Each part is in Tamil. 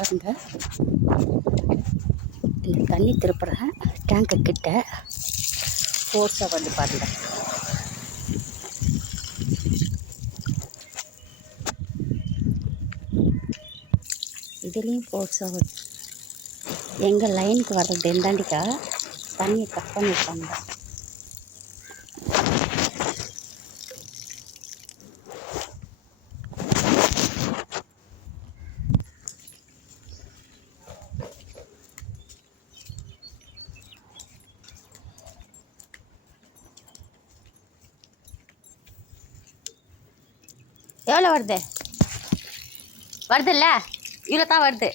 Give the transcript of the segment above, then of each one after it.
பாருங்க, இந்த தண்ணி திருப்புறேன் டேங்கு கிட்ட ஃபோர்ஸாக வந்து பாருங்க. இதுலேயும் ஃபோர்ஸாக வருது. எங்கள் லைனுக்கு வர்றது எந்தாண்டிக்கா தண்ணியை கட் பண்ணியிருக்காங்க. எவ்வளோ வருது? வருதுல்ல, இவ்வளோ தான் வருது.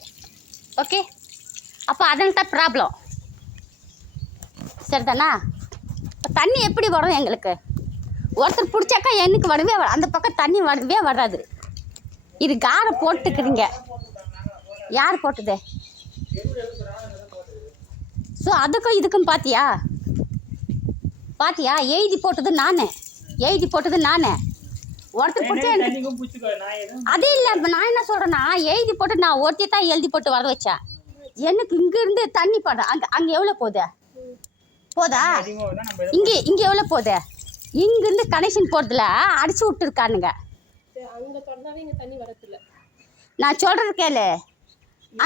ஓகே, அப்போ அதனால தான் ப்ராப்ளம். சரிதானா? தண்ணி எப்படி வரும் எங்களுக்கு? ஒருத்தர் பிடிச்சாக்கா எனக்கு வரவே அந்த பக்கம் தண்ணி வரவே வராது. இது காரை போட்டுக்கிறீங்க. யார் போட்டுது? ஸோ அதுக்கும் இதுக்கும் பார்த்தியா? எழுதி போட்டது நானே. ஒருத்தர் பிடிச்சா அது இல்லை. நான் என்ன சொல்கிறேன்னா, எழுதி போட்டு நான் ஒருத்தி தான் எழுதி போட்டு வர வச்சேன். எனக்கு இங்கேருந்து தண்ணி படம் அங்கே எவ்வளோ போதா? இங்கே எவ்வளோ போகுது? இங்கேருந்து கனெக்ஷன் போகிறதுல அடிச்சு விட்டுருக்கானுங்க. நான் சொல்கிறது கேளு.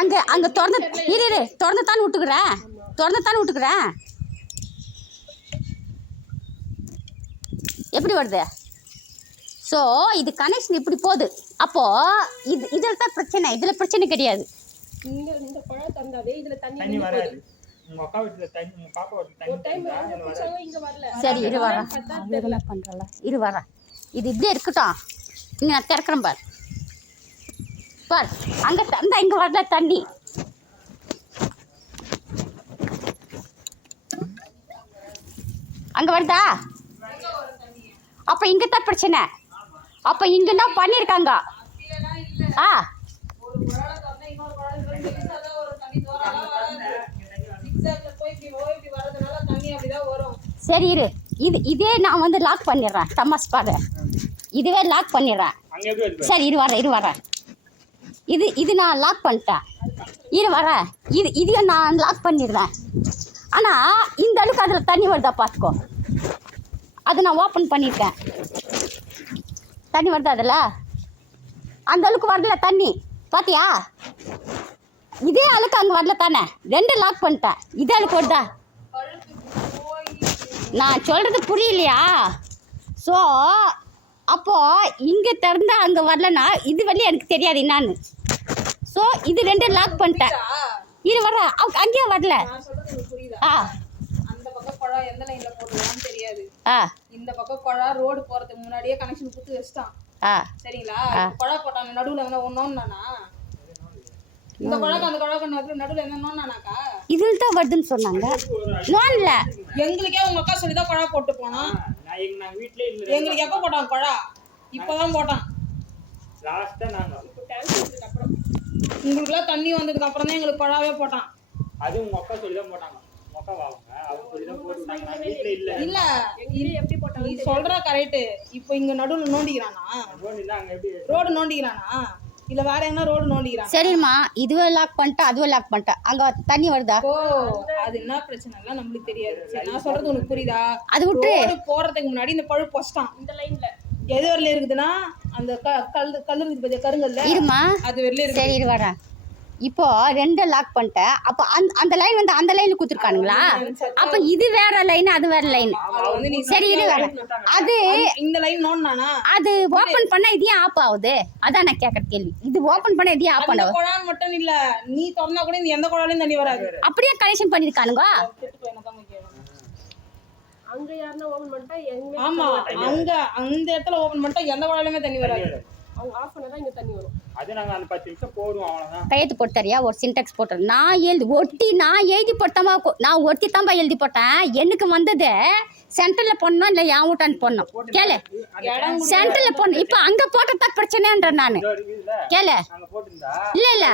அங்கே திறந்து தானே விட்டுக்கிறேன். எப்படி வருது? ஸோ இது கனெக்ஷன் இப்படி போகுது. அப்போது இதில் தான் பிரச்சனை. இதில் பிரச்சனை கிடையாது. சரி, இரு வரேன். இது இப்படியே இருக்கட்டும். இங்கே நான் திறக்கிறேன் பார். அங்கே தந்தா இங்கே வரல தண்ணி. அங்கே வருதா? அப்போ இங்கே தான் பிரச்சனை. அப்போ இங்கே தான் பண்ணியிருக்காங்க. சரி இரு. இதே நான் வந்து லாக் பண்ணிடுறேன். தமாஸ் பாரு, இதுவே லாக் பண்ணிடுறேன். சரி இரு வரேன். இது நான் லாக் பண்ணிட்டேன். இதையே நான் லாக் பண்ணிடுறேன். ஆனால் இந்த அளவுக்கு அதில் தண்ணி வருதா பார்த்துக்கோ. அது நான் ஓப்பன் பண்ணியிருக்கேன். தண்ணி வருதா அதில்? அந்த அளவுக்கு வரல தண்ணி. பார்த்தியா? இதே அளவுக்கு அங்கே வரல தானே. 2 லாக் பண்ணிட்டேன். இதே அளவுக்கு வருதா? நான் சொல்கிறது புரியலையா? ஸோ அப்போது இங்கே திறந்தா அங்கே வரலன்னா இது வரையும் எனக்கு தெரியாது என்னான்னு. ஸோ இது 2 லாக் பண்ணிட்டேன். இது வர அங்கேயே வரல. எந்த லைன்ல போடுறான்னு தெரியாது. இந்த பக்கம் குழா ரோடு போறதுக்கு முன்னாடியே கனெக்ஷன் கொடுத்து வச்சிட்டான். சரிங்களா? குழா போட்டாங்க நடுவுல வந்து ஒன்னொன்னானா? இந்த குழாக்கு அந்த குழாக்கு நடுவுல என்ன நோன்னானாக்கா? இதில் தான் வருதுன்னு சொன்னாங்க. நோன்ல எங்களுக்கே உங்க அக்கா சொல்லிதான் குழா போட்டு போனோம். எங்களுக்கு எப்ப போட்டான் குழா? இப்பதான் போட்டான். அப்புறம் உங்களுக்குலாம் தண்ணி வந்ததுக்கு அப்புறம் தான் எங்களுக்கு குழாவே போட்டான். அது உங்க அக்கா சொல்லிதான் போட்டாங்க. இல்ல நீ சொல்ற கரெக்ட். இப்போ இங்க நடுவுல நோண்டிக்கிறானா? ரோடு நோண்டிக்கிறானா? இல்ல வேற என்ன ரோடு நோண்டிக்கிறானா? சரிம்மா, இதுவே லாக் பண்ணிட்டா அதுவே லாக் பண்ணிட்டா. அங்க தண்ணி வருதா? அது என்ன பிரச்சனை எல்லாம் நம்மளுக்கு தெரியாது. நான் சொல்றது உனக்கு புரியுதா? அது விட்டு போறதுக்கு முன்னாடி இந்த பழு பொஸ்டான். இந்த லைன்ல எது வரல இருக்குதுன்னா அந்த கல்லு இருக்குது கருங்கல்ல இருமா, அது வரல இருக்கு. சரி இரு வரேன். இப்போ 2 லாக் பண்ணிட்டேன். அப்போ அந்த லைன் வந்து அந்த லைன்ல குடுத்துருக்கானுங்களா? அப்ப இது வேற லைன், அது வேற லைன். சரி இரு வரேன். அது இந்த லைன் நோண்டானா? அது ஓபன் பண்ணா இதே ஆப் ஆகுது. அதான் நான் கேக்குற கேள்வி. இது ஓபன் பண்ணா இதே ஆப் ஆகுது. குழான் மட்டும் இல்ல, நீ திறந்தா கூட இந்த எந்த குழாலையும் தண்ணி வராது. அப்படியே கனெக்ஷன் பண்ணிருக்கானுங்க. அங்க யாரனா ஓபன் பண்ணிட்டா எங்க? ஆமா, அங்க அந்த இடத்துல ஓபன் பண்ணிட்டா எந்த குழாயிலுமே தண்ணி வராது. அவங்க ஆஃப் பண்ணா தான் இங்க தண்ணி வரும். அது நாங்க அந்த 10 நிமிஷம் போடுவோம் அவ்வளவுதான். கையெழுத்து போட்டாரியா? ஒரு சின்டெக்ஸ் போட்டேன். நான் எழுதி போட்டமா. நான் ஒட்டி தான்பா எழுதி போட்டேன். எனக்கு வந்தது சென்டர்ல போடணும் இல்ல என் வீட்டான்னு போடணும். கேளு, சென்டர்ல போடணும். இப்ப அங்க போட்டதான் பிரச்சனைன்ற நானு. கேளு, இல்ல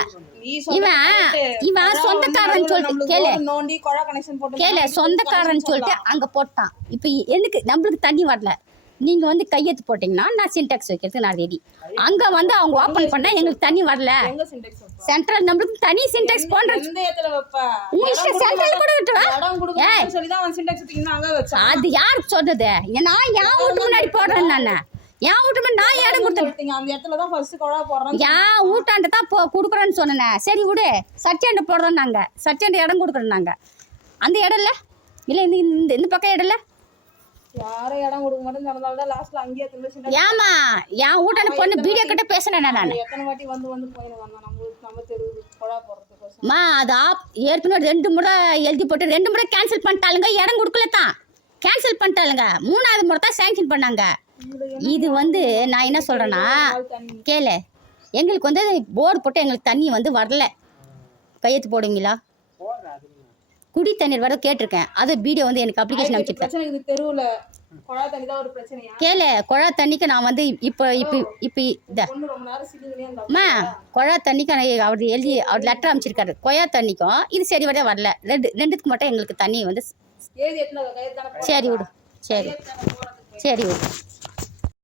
இவன் சொந்தக்காரன் சொல்லிட்டு கேளு சொந்தக்காரன் சொல்லிட்டு அங்க போட்டான். இப்ப எனக்கு நம்மளுக்கு தண்ணி வரல. நீங்கள் வந்து கையெழுத்து போட்டிங்கன்னா நான் சின்டெக்ஸ் வைக்கிறதுக்கு நான் ரெடி. அங்கே வந்து அவங்க ஓப்பன் பண்ணால் எங்களுக்கு தண்ணி வரல. எங்க சிண்டெக்ஸ் வைப்பா? சென்ட்ரல் நம்மளுக்கு தனி சின்டெக்ஸ் போன்றது எந்த இடத்துல வைப்பா? உங்களுக்கு சென்ட்ரல் கூட விட்டுவா. இடம் கொடுக்கணும்னு சொல்லி தான் அவன் சிண்டெக்ஸ் தூக்கினா அங்க வச்சான். அது யாருக்கு சொல்றது? நான் என் வீட்டு முன்னாடி போடுறேன். நான் என் வீட்டு முன்னாடி நான் இடம் கொடுத்தேன். கொடுத்தீங்க அந்த இடத்துல தான் ஃபர்ஸ்ட் குழா போடுறோம். என் வீட்டாண்ட தான் கொடுக்குறேன்னு சொன்னேன். சரி விடு, சர்ச்சேண்ட போடுறோம். நாங்கள் சர்ச்சேண்ட இடம் கொடுக்குறோம். நாங்கள் அந்த இடம் இல்லை இந்த பக்கம் இடம் இல்லை. யாரும் இடம் கொடுக்க மாட்டேன்னு சொன்னதால தான் லாஸ்ட்ல அங்கேயே திரும்ப சிண்டெக்ஸ். ஏமா என் வீட்டாண்ட பொண்ணு வீடியோ கிட்ட பேசினேன் நான். எத்தனை வாட்டி வந்து போயின்னு வந்தான் நம்ம தெரு குழா போடுறதுக்கு. மா அது ஏற்கனவே 2 முறை எழுதி போட்டு 2 முறை கேன்சல் பண்ணிட்டாளுங்க. இடம் கொடுக்கல தான் கேன்சல் பண்ணிட்டாளுங்க. 3ஆவது முறை தான் சேங்ஷன் பண்ணாங்க. இது வந்து நான் என்ன சொல்கிறேன்னா கேளு, எங்களுக்கு வந்து போர்டு போட்டு எங்களுக்கு தண்ணி வந்து வரல. கையெழுத்து போடுவீங்களா? குடி தண்ணீர் வர கேட்டிருக்கேன். அது வீடியோ வந்து எனக்கு அப்ளிகேஷன் அமைச்சிருக்கேன். பிரச்சனை இது தெருவுல குழா தண்ணி தான் ஒரு பிரச்சனையா? கேளு, குழா தண்ணிக்கு நான் வந்து இப்போ இதை பொண்ணு ரொம்ப நேரம் சிலுதுனே இருந்தா அம்மா குழா தண்ணிக்கு அவர் எழுதி அவர் லெட்டர் அமைச்சிருக்காரு. கொய்யா தண்ணிக்கும் இது சரி வரையா வரல. ரெண்டுத்துக்கு மட்டும் எங்களுக்கு தண்ணி வந்து ஏது எத்தனை கையெழுத்து தானே சரி விடு. சரி சரி விடு.